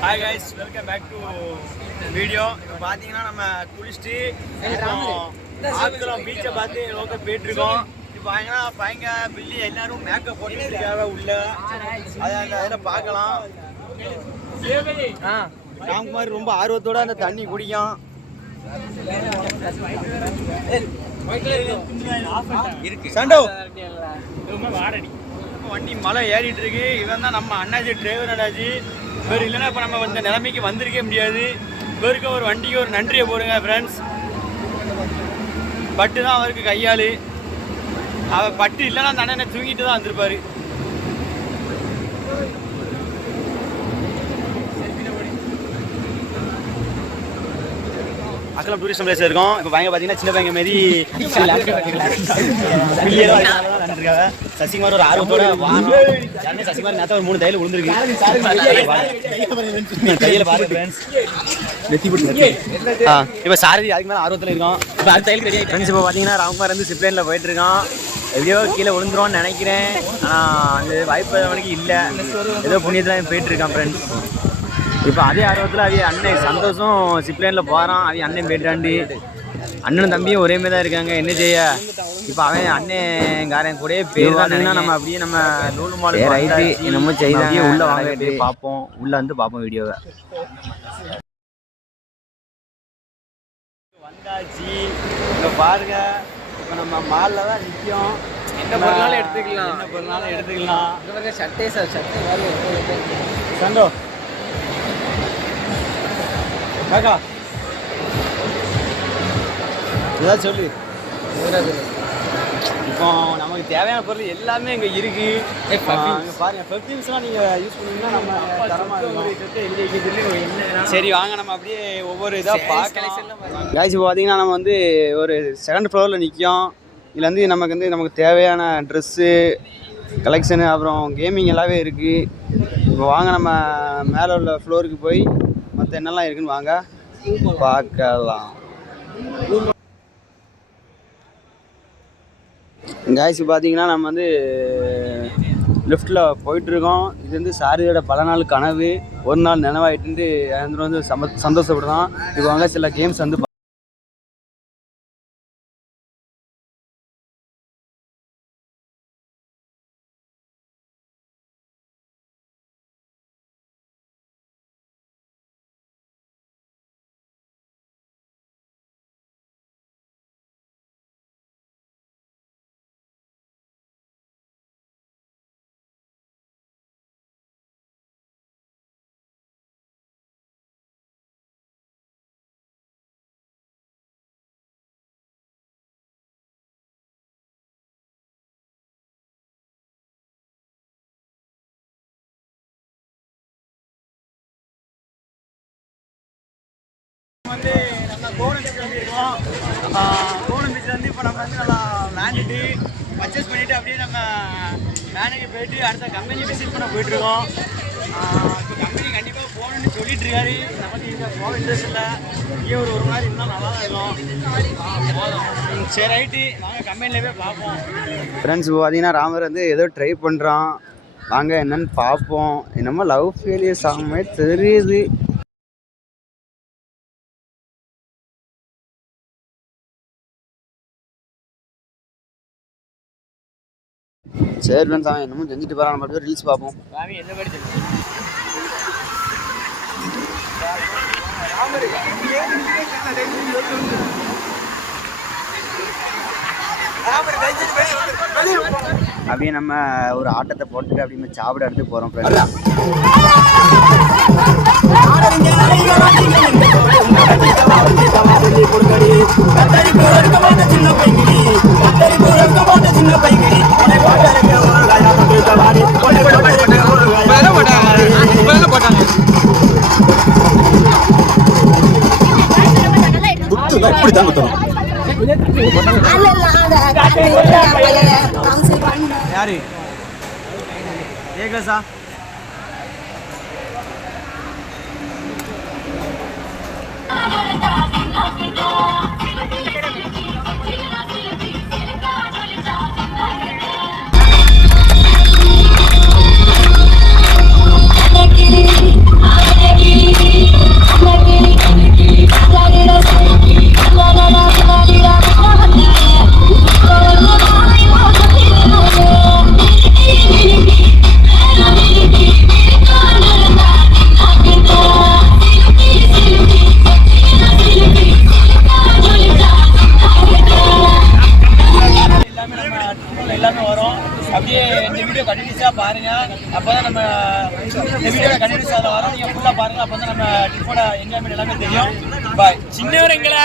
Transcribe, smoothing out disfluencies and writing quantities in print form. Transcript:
Hi guys, welcome back to video. இப்போ பார்த்தீங்கன்னா நம்ம குளிச்சுட்டு ஆக்குளம் பீச்சை பார்த்து நோக்க போயிட்டுருக்கோம். இப்போ பார்த்தீங்கன்னா பையங்க பில்லி எல்லாரும் மேக்கப் போட்டுட்டு இருக்காங்க உள்ள. அதை அந்த இதில் பார்க்கலாம். ராம்குமார் ரொம்ப ஆர்வத்தோட அந்த தண்ணி குடிக்கும். சண்டோ வண்டி மலை ஏறிட்டு இருக்கு. இவன் தான் நம்ம அண்ணாஜி டிரைவர். அண்ணாஜி இவர் இல்லைன்னா இப்போ நம்ம இந்த நிலைமைக்கு வந்திருக்க முடியாது. இவருக்கு ஒரு வண்டிக்கு ஒரு நன்றியை போடுங்க ஃப்ரெண்ட்ஸ். பட்டு தான் அவருக்கு கையாளு. அவர் பட்டு இல்லைன்னா அந்த அண்ணனை தூங்கிட்டு தான் வந்திருப்பாரு. அக்கலம் டூரிஸ்ட் பிளேஸ் இருக்கும். இப்போ பையன் பார்த்தீங்கன்னா சின்ன பையன் மாரி சசிகுமார் ஒரு ஆர்வத்தோட சசிகுமார் நேரத்தை ஒரு 3 தையல் விழுந்துருக்கு. கையில் பாருங்க ஃப்ரெண்ட்ஸ். இப்போ சாரதி அதுக்கு மேலே ஆர்வத்தில் இருக்கோம். இப்போ அது தையல் ரெடி ஃப்ரெண்ட்ஸ். இப்போ பார்த்தீங்கன்னா ராம்குமார் வந்து சிப்லைனில் போயிட்டு இருக்கான். எதையோ கீழே விழுந்துருவோன்னு நினைக்கிறேன். ஆனால் அந்த வாய்ப்பு அவனுக்கு இல்லை. ஏதோ புண்ணியத்தில் போயிட்டு இருக்கான் ஃப்ரெண்ட்ஸ். இப்போ அதே ஆர்வத்தில் அவைய அண்ணன் சந்தோஷம் சிப்லைனில் போகிறான். அவைய அண்ணன் போய்ட்டாண்டி. அண்ணனும் தம்பியும் ஒரே மாதிரி தான் இருக்காங்க. என்ன செய்ய, இப்போ அவன் அண்ணன்காரன் கூட பேர் தான். நம்ம அப்படியே நம்ம நூல் மாலை ரைட்டு என்னமோ செய்தாங்க. உள்ளே வாங்க போய் பார்ப்போம். உள்ளே வந்து பார்ப்போம் வீடியோவை. வந்தாச்சு. இப்போ பாருங்க, இப்போ நம்ம மாலில் தான் நிற்கும். என்ன பொருளாலும் எடுத்துக்கலாம். என்ன பொருளாலும் எடுத்துக்கலாம். சட்டை சண்டோ காக்கா இதான் சொல்லு. இப்போ நமக்கு தேவையான பொருள் எல்லாமே இங்கே இருக்கு. பாருங்க, பெர்ஃப்யூம்ஸ்லாம் நீங்கள் யூஸ் பண்ணீங்கன்னா நம்ம தரமாக இருக்கும். சரி வாங்க நம்ம அப்படியே ஒவ்வொரு இதாக பார்க்கலாம். காய்ஸ் இப்போ பார்த்தீங்கன்னா நம்ம வந்து ஒரு 2nd ஃப்ளோரில் நிற்கும். இதில் வந்து நமக்கு தேவையான ட்ரெஸ்ஸு கலெக்ஷனு அப்புறம் கேமிங் எல்லாமே இருக்குது. இப்போ வாங்க நம்ம மேலே உள்ள ஃப்ளோருக்கு போய் மற்ற என்னெல்லாம் இருக்குன்னு வாங்க பார்க்கலாம். காய்ஸ் பார்த்தீங்கன்னா நம்ம வந்து லிஃப்ட்டில் போயிட்டுருக்கோம். இது வந்து சாரதியோட பல நாள் கனவு ஒரு நாள் நினைவாயிட்டு வந்து சந்தோஷப்படுறான். இப்போ வாங்க சில கேம்ஸ் வந்து வந்து நம்ம கோவளம் பீச் வந்துருக்கோம். கோவளம் பீச்சில் வந்து இப்போ நம்ம வந்து நல்லா விளையாண்டுட்டு பர்ச்சேஸ் பண்ணிவிட்டு அப்படியே நம்ம வேலைக்கு போயிட்டு அடுத்த கம்பெனி விசிட் பண்ண போயிட்டுருக்கோம். இப்போ கம்பெனி கண்டிப்பாக போகணுன்னு சொல்லிட்டு இருக்காரு. நமக்கு இங்கே போக இன்ட்ரெஸ்ட் இல்லை. இங்கே ஒரு மணி நேரம் இருந்தால் நல்லா தான் இருக்கும். சரி ரைட்டு வாங்க கம்பெனியில் போய் பார்ப்போம். ஃப்ரெண்ட்ஸ் இப்போ பார்த்தீங்கன்னா ராமர் வந்து ஏதோ ட்ரை பண்ணுறான். வாங்க என்னன்னு பார்ப்போம். என்னமோ லவ் ஃபெயிலியர் சாங் மாதிரி தெரியுது. சரி ஃப்ரெண்ட்ஸ், அவன் என்னமோ செஞ்சுட்டு போகிறான். நம்ம ரீல்ஸ் பார்ப்போம். அப்படியே நம்ம ஒரு ஆட்டத்தை போட்டுட்டு அப்படியே சாப்பிட எடுத்து போகிறோம் ஃப்ரெண்ட்ஸ். யாரு ஏகசா வீடியோ கண்டினியூஸாக பாருங்க. அப்பதான் நம்ம இந்த வீடியோட கண்டினியூஸாக வரோம். நீங்க ஃபுல்லா பாருங்க. அப்பதான் நம்ம ட்ரிப்போட என்ஜாய்மெண்ட் எல்லாமே தெரியும். பாய். சின்னவரங்களா